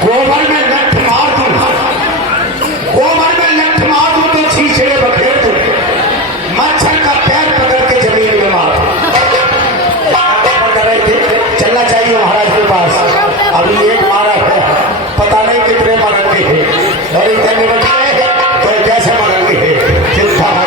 गोबर में लठ मार दूं, गोबर में लठ मार दूं तो छीछड़े बखेर दूं, मच्छर का पैर पकड़ के जमीन में मार कर रहे थे। चलना चाहिए महाराज के पास। अभी एक मारा है, पता नहीं कितने मरेंगे हैं, और इतने बचे तो कैसे मरेंगे हैं, चिंता मत।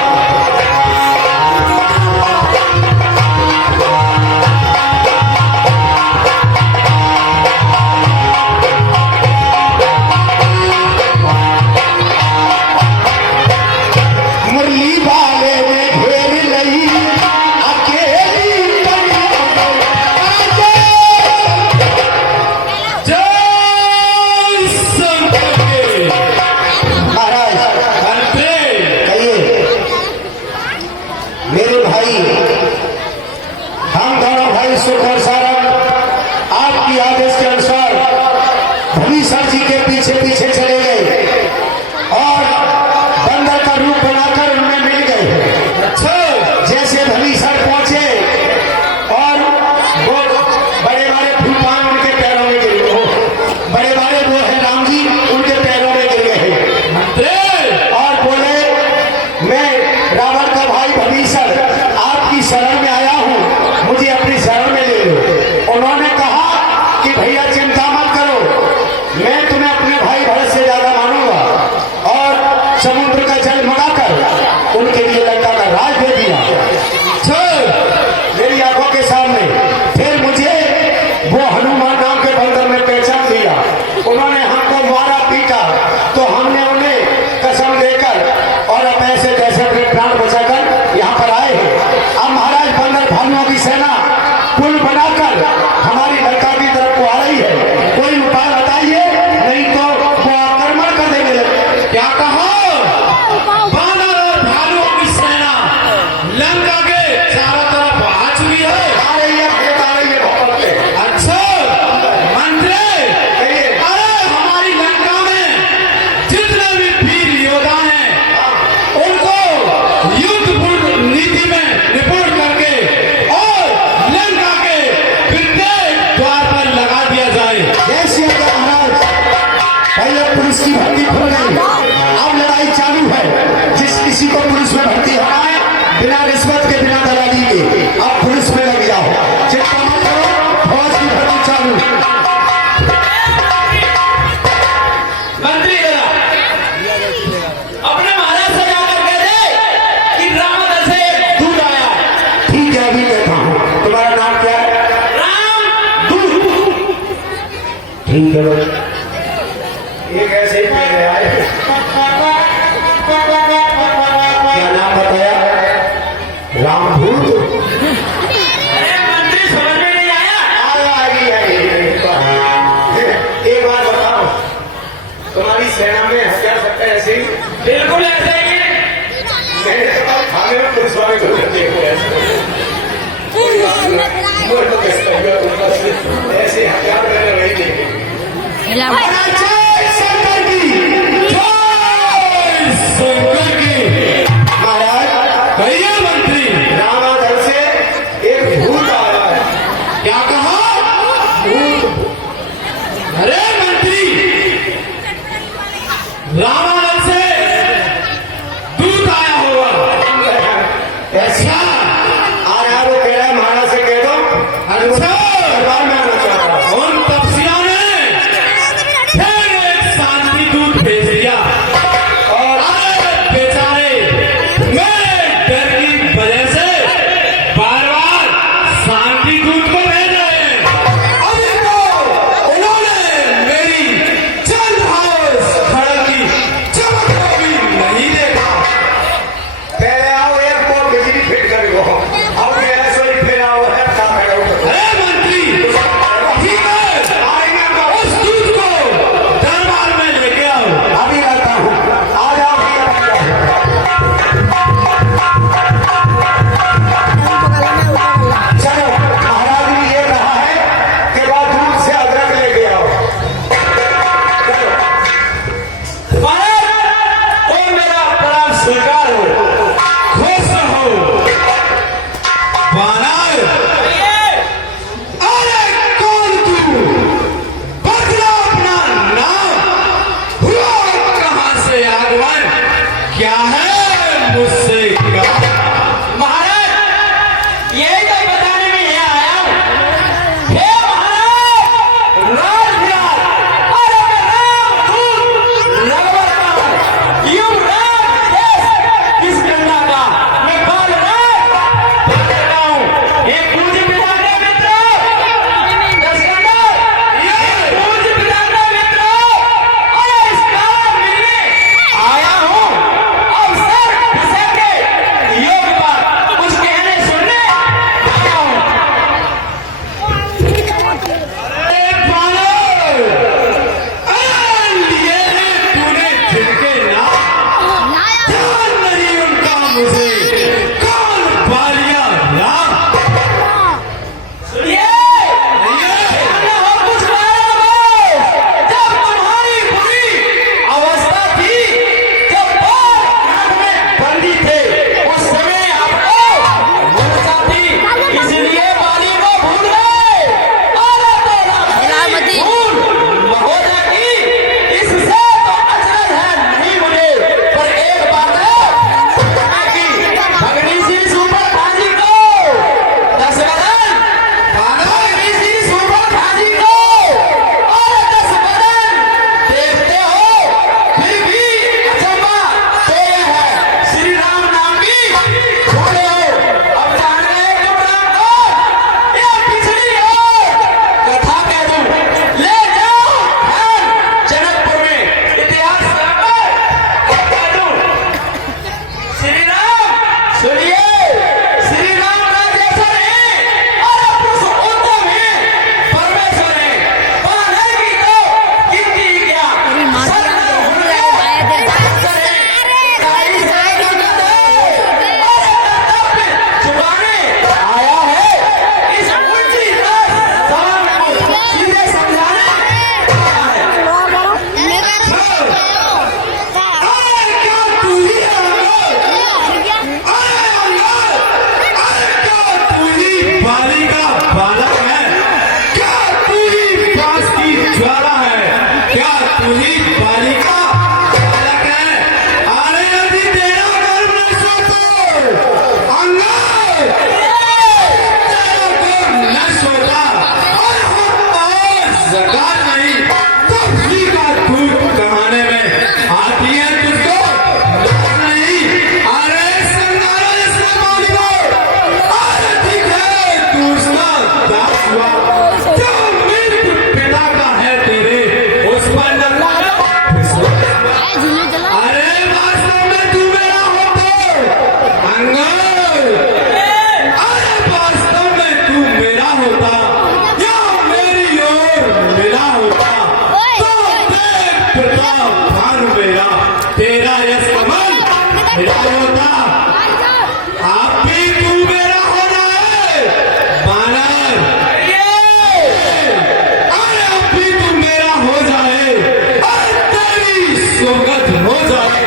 ठीक है, एक ऐसे ही पहले आए। क्या नाम बताया? रामभूत। अरे मंत्री समझ में नहीं आया? एक बात बताओ, तुम्हारी सेना में हथियार सकता है ऐसे ही? बिल्कुल ऐसे ही। मैंने तो खाने में पुलिस वाले को देखो ऐसे हथियार मैंने नहीं देखे। भैया मंत्री, रामाधर से एक भूत आया है। क्या कहा? भूत। अरे मंत्री, रामाधर से दूत आया होगा। ऐसा आ रहा है, वो कह रहा है महाराज से कह दो। अच्छा, दरबार में आना चाह रहा है। उन तपस्या ने फिर तू ही बालिका बालक है। अरे यदि तेरा गर्भ न सोतो अंगार तेरा गर्भ न सोता और जकार नहीं तो उसी का दूध कहाने में आती है तुझको नहीं। अरे संगारो इसने बालिका अरे ठीक है तू उसका दास हुआ जो मृत्यु पिता का है तेरे उस पर न अरे वास्तव में तू मेरा होता अंगार अरे वास्तव में तू मेरा होता या मेरी ओर मिला होता तो देख प्रताप भानु मेरा तेरा यश कमल मिला होता। आप भी तू मेरा होना है बानर अरे अब भी तू मेरा हो जाए और तेरी सुगत हो जाए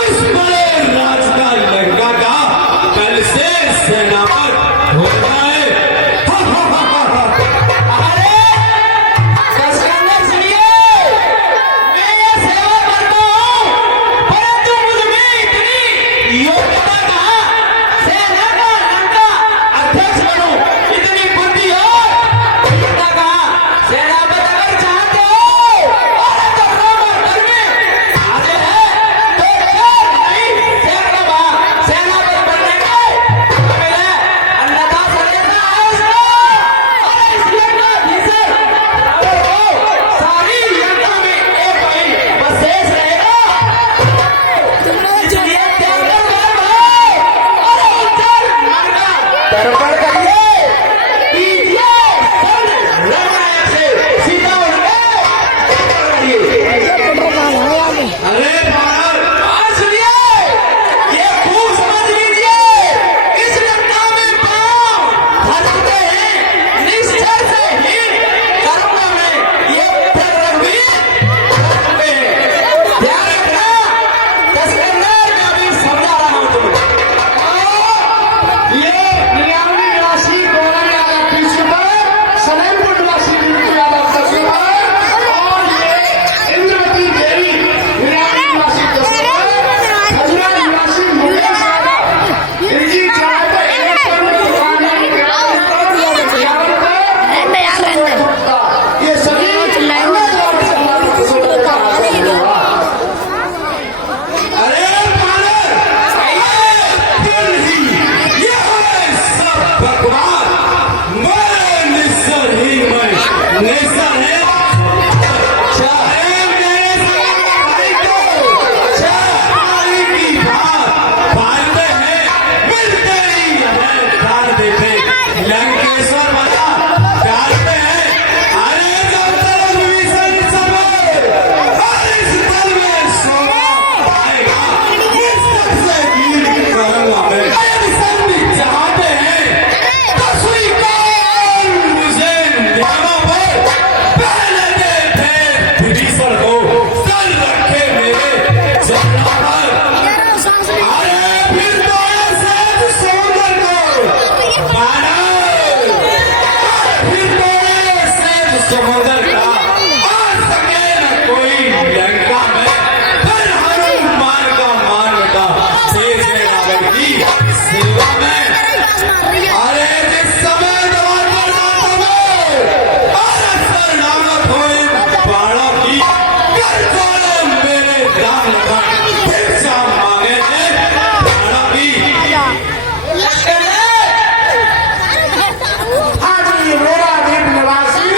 उस बड़े राज का लंका का कल से सेनापत हो जाए। अरे कसरत सुनिए मैं ये सेवा करता हूँ परंतु मुझ में इतनी योग्यता कहाँ सेना का लंका अध्यक्ष बनूं इतनी बुद्धि और योग्यता कहाँ सेनापति अगर चाहते हो और तो रोमर में आगे है तो नहीं सेनापति बनने के मेरे अन्नदा सरेगा है अरे इस लंका भीतर सारी लंका में एक भाई बस शेष रहेगा इसलिए त्यागर कर भाई अरे उज्जैन लंका तर्पण करिए कीजिए सब रामायण से सीता उड़ गए। अरे बाहर सुनिए ये खूब समझ लीजिए इस लंका में पांव धरते हैं निश्चय से ही कर्म में ये उत्तर रघुवीर कर्म में ध्यान रखना दशरथ का भी समझा रहा हूं तुम्हें। ये नियामनी राशि गौरव यादव पीछे पर सलेमपुर निवासी कीर्ति यादव दक्षिण पर और ये इंद्रवती देवी नियामनी निवासी दक्षिण पर खजुरा निवासी मुकेश यादव इनकी चाय पर एक करोड़ दुकान है ये सभी अरे पागल ये सब भगवान मैं निस्सर ही मैं निस्सर है चाहे मेरे भाई को चाहे की बात बांधते हैं मिलते ही हमें प्यार देते लंकेश्वर बना डालते हैं। अरे जब तक विभीषण समय और इस पल में सोना पाएगा इस तक से वीर करूंगा मैं यदि सब चाहते हैं तो स्वीकार मुझे नियमों पर पहले दे थे विभीषण को सर रखे मेरे चरणों पर। अरे फिर तो ऐसे समुद्र को बानर फिर तो ऐसे समुद्र का आ सके न कोई लंका में फिर हनुमान का मान का शेष है नागर की सेवा में। अरे जिस समय द्वार पर जाता मैं और शरणागत हो इन बाणों की कर खोलो मेरे दान का भिक्षा मांगे थे बाणों की। आज ये मेरा दीप निवासी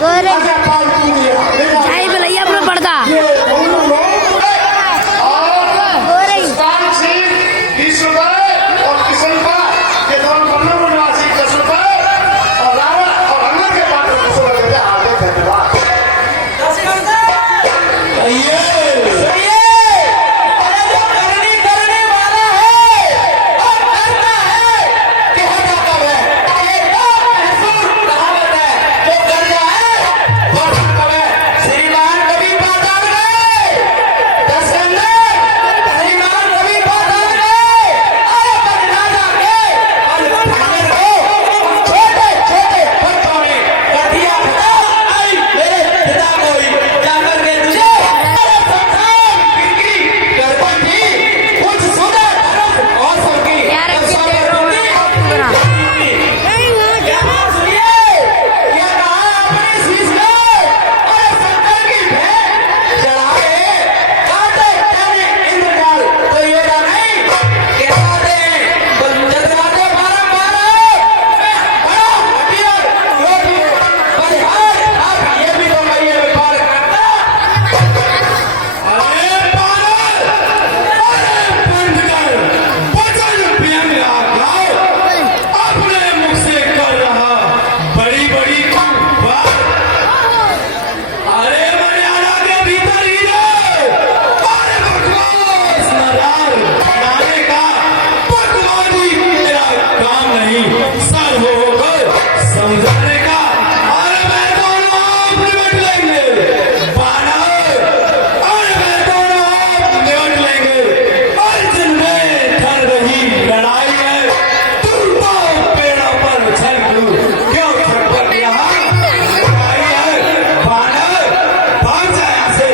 गोरे अच्छा पाल तू दिया ले जा। भाई भलैया पर पड़ता ये दोनों लोग और गोरे स्थान से 20 रुपए और किशन का ये दोनों बंधु निवासी 10 रुपए और रावण और अन्ना के पात्र 10 रुपए दे आगे धन्यवाद। ये अरे जो करने वाला है और करता है कहता कब है ये तो महसूस कहावत है जो कर रहा है वो कब है श्रीमान कभी पाताल गए दशरथ श्रीमान कभी पाताल गए अरे बदला जाके और ठाकर को छोटे छोटे बच्चों ने कर दिया खड़ा आई मेरे पिता कोई जाकर के तुझे यार बना अपने मुख से कर रहा बड़ी बड़ी बात अरे मर्यादा के भीतर ही रहो अरे बकवास नारे का बकवादी मेरा काम नहीं सर होकर समझाने का अरे मैं दोनों आप निपट लेंगे बानर अरे मैं दोनों आप निपट लेंगे अर्जुन में ठन रही लड़ाई है तुम तो पेड़ों पर उछल कूद क्यों छटपट यहाँ लड़ाई है बानर भाग जा यहाँ से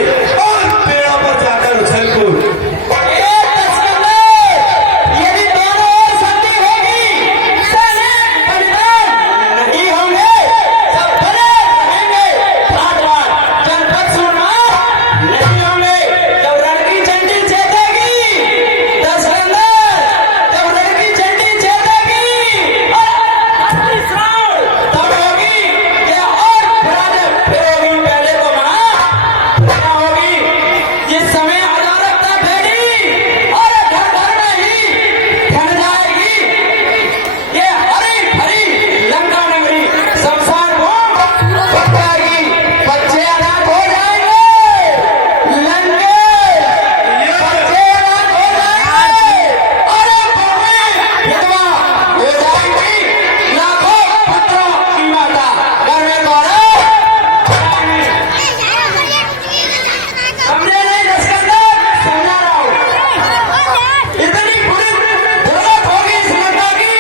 और पेड़ों पर जाकर उछल कूद यदि दोनों ओर संधि होगी सैनिक बलिदान नहीं होंगे सब बने रहेंगे घाट-घाट जनपद सुरमा नहीं होंगे जब रण की झंडी चेतेगी दशरथ जब रण की झंडी चेतेगी असली श्रावण तब होगी ये और फिरोगी पहले को बना होगी जिस समय अदालत न भेड़ी और घर घर में ही ठन जाएगी ये हरी भरी लंका नगरी शमशान भूमि बन जाएगी बच्चे अनाथ हो जाएंगे लंके बच्चे अनाथ हो जाएंगे अरे बहुएं विधवा हो जाएंगी लाखों पुत्रों की माता घर में गौरव समझे नहीं दशरथ समझा रहा हूँ इतनी बुरी जरूरत होगी इस लंका की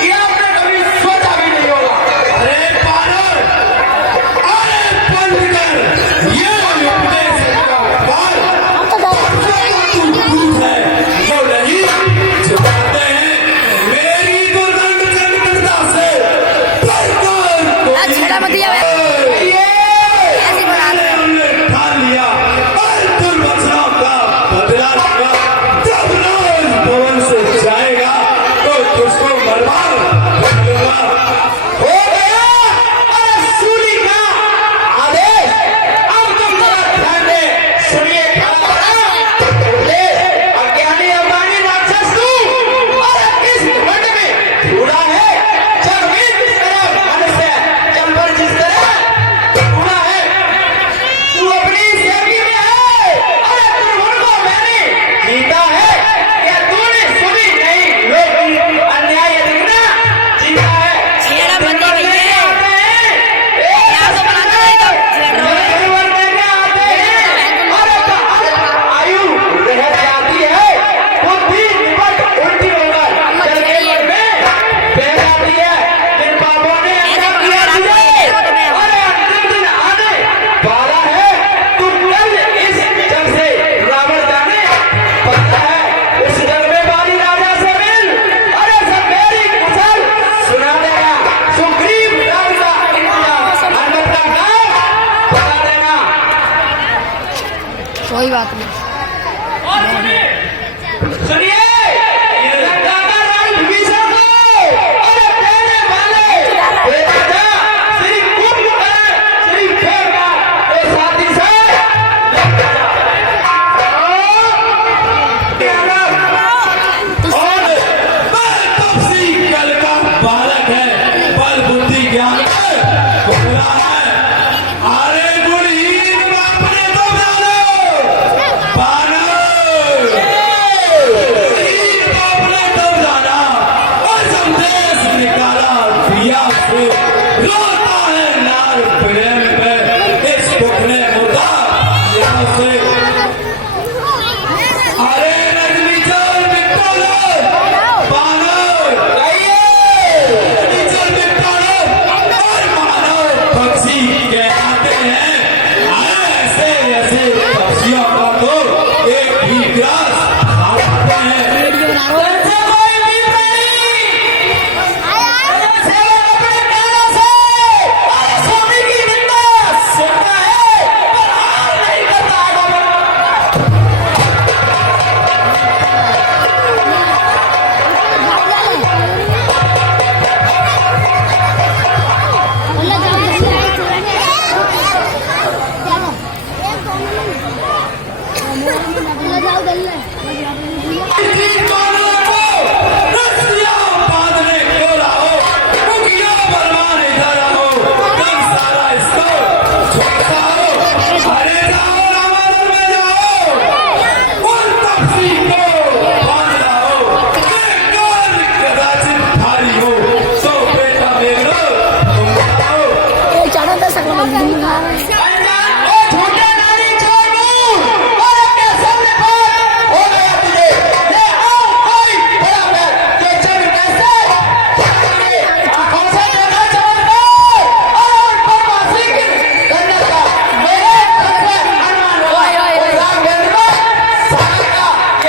कि आपने कभी सोचा भी नहीं होगा अरे पागल अरे बंद कर ये उपदेश छुपाते हैं मेरी दुर्गंध जनता से छेड़ा मत दिया ऐसे बना दो हमने ठान लिया और दुर्वचनों का बदला लूंगा जब रोज भवन से जाएगा तो तुझको बर्बाद कर दूंगा हो गया और सूली का आदेश अब तुम जरा ध्यान दे सुनिए अज्ञानी अज्ञानी राक्षस तू और किस घमंड में उड़ा है जमीन जिस तरह मनुष्य जल पर जिस तरह उड़ा है तू अपनी सेवी में है अरे तुम को मैंने जीता है क्या तूने सुनी नहीं लोग अन्याय देखना जीता है छेड़ा मत दिया भैया यहाँ से बना दो तो छेड़ रहा है परिवार में आते हैं और आयु रह जाती है बुद्धि निपट उल्टी होकर जल के मन में बह जाती है जिन पापों ने अंधा किया तुझे अरे अंतिम दिन आने वाला है तू कल इस जग से रावण जाने पता है इस जग में बाली राजा से मिल अरे सब मेरी कुशल सुना देगा सुग्रीव राज का इंतजाम हनुमत का नाम बता देना कोई बात नहीं सुनिए